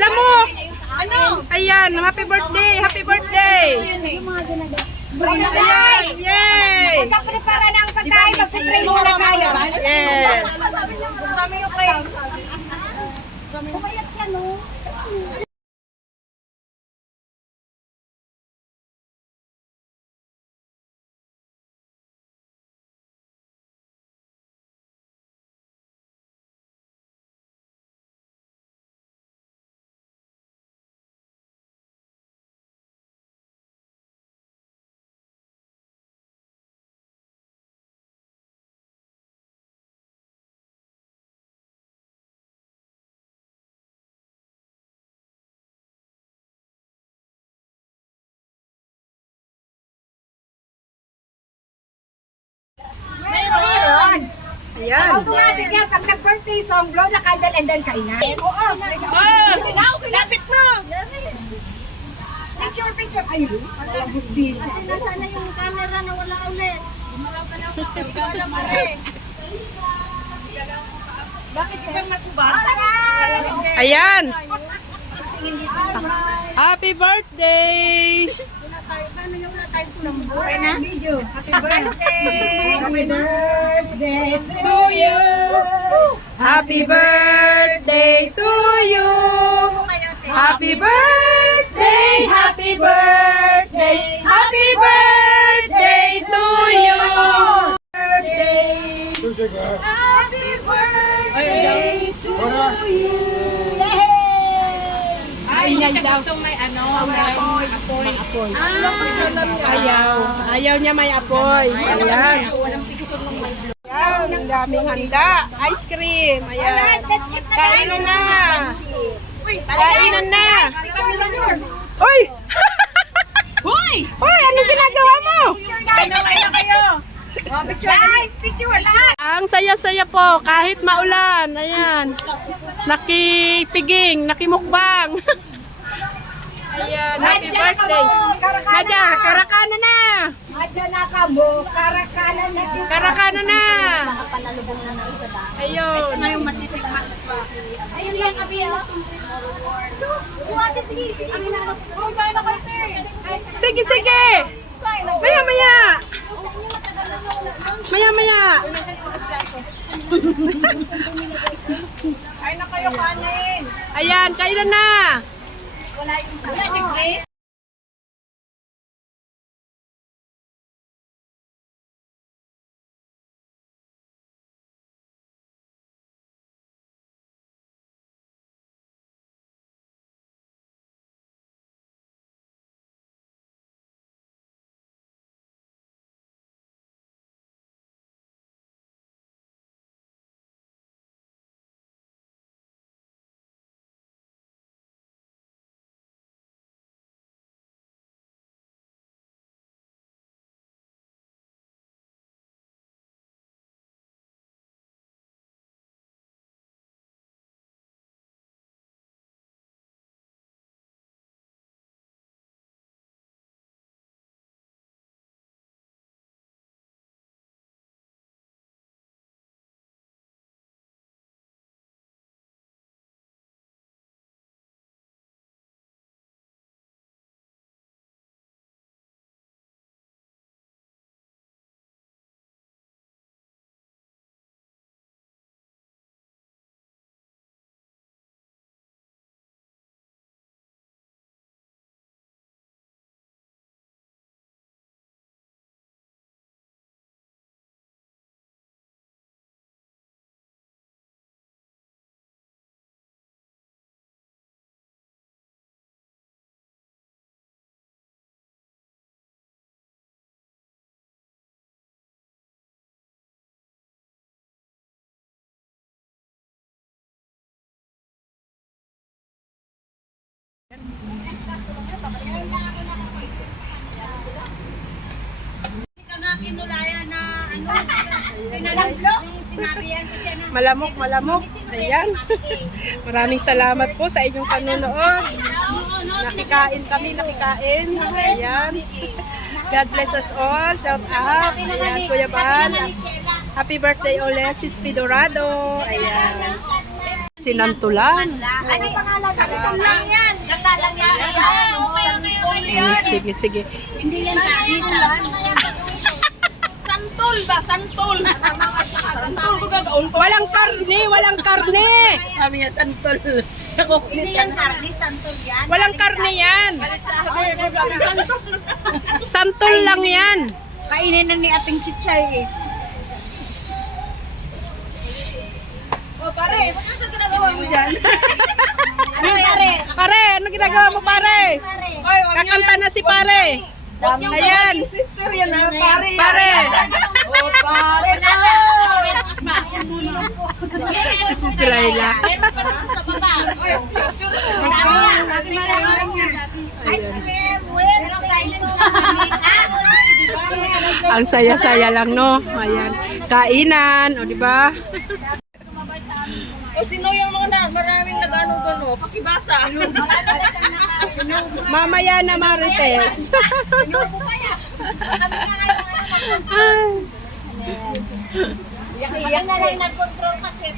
Lamok! Ano? Ayan, happy birthday! Happy birthday! Ayan, yay! Magkaprepara ng pagkain, magpipray mo na tayo. Yes! Pumayat siya, no? Mayroon. Ayan! Automatic yan. Pag nag-birthday song, blow the candle and then kainan. Oo. Lapit mo! Picture. Ayun. Wala busbis. Nasaan na yung camera na wala ulit? Bakit ka matubang? Ayan! Happy birthday! Okay na? Video. Happy birthday. Happy birthday To you! Happy birthday to you! Happy birthday! Happy birthday! Happy birthday to you! Happy birthday to you. Ay, yan daw. May ano, Apoy. Ayaw niya may apoy. Ayan. Ayan, ang daming handa. Ice cream. Ayan. Kainan na. Kainan na. Uy! Uy! Uy, anong ginagawa mo? Guys, picture lahat. Ang saya-saya po, kahit maulan. Ayan. Nakipiging, nakimukbang. Ayan, happy birthday. Nadya, karakana na. Adya na ka mo, karakanan na din. Karakana na. Ayun. Ayun lang kami ah. Buwate, sige. Ang hinanap. Oh, kaya na kayo, sir. Sige, sige. Maya, maya. Maya, maya. Ay na kayo kanin. Ayan, kailan na. Wala yung gate. Malamok, malamok. Ayan. Maraming salamat po sa inyong panonood. Nakikain kami, nakikain. Ayan. God bless us all. Shout out. Ayan, Kuya Bal. Happy birthday ulit, Sis Fidorado. Ayan. Sinantulan. Ano pangalan? Santol lang yan. Ganda lang yan. Sige, sige. Hindi yan santol. Santol ba? Santol. Santol ko gagawin ko. Walang karne, walang karne. Kami yan, santol. Hindi yan karne, santol yan. Walang karne yan. Santol lang yan. Kainin na ni ating chichay eh. O pare, ano ginagawa mo dyan? Ano pare? Pare, ano ginagawa mo pare? Kakanta na si pare. Ayan. Sister yan ha, pare. Pare. O pare na. Si Laila. Ice cream with Ang saya-saya lang, no? Ayan. Kainan, o di ba? O sino yung mga maraming nag-ano-gano? Pakibasa. Mamaya na Marites. Yan na lang nag-control kasi.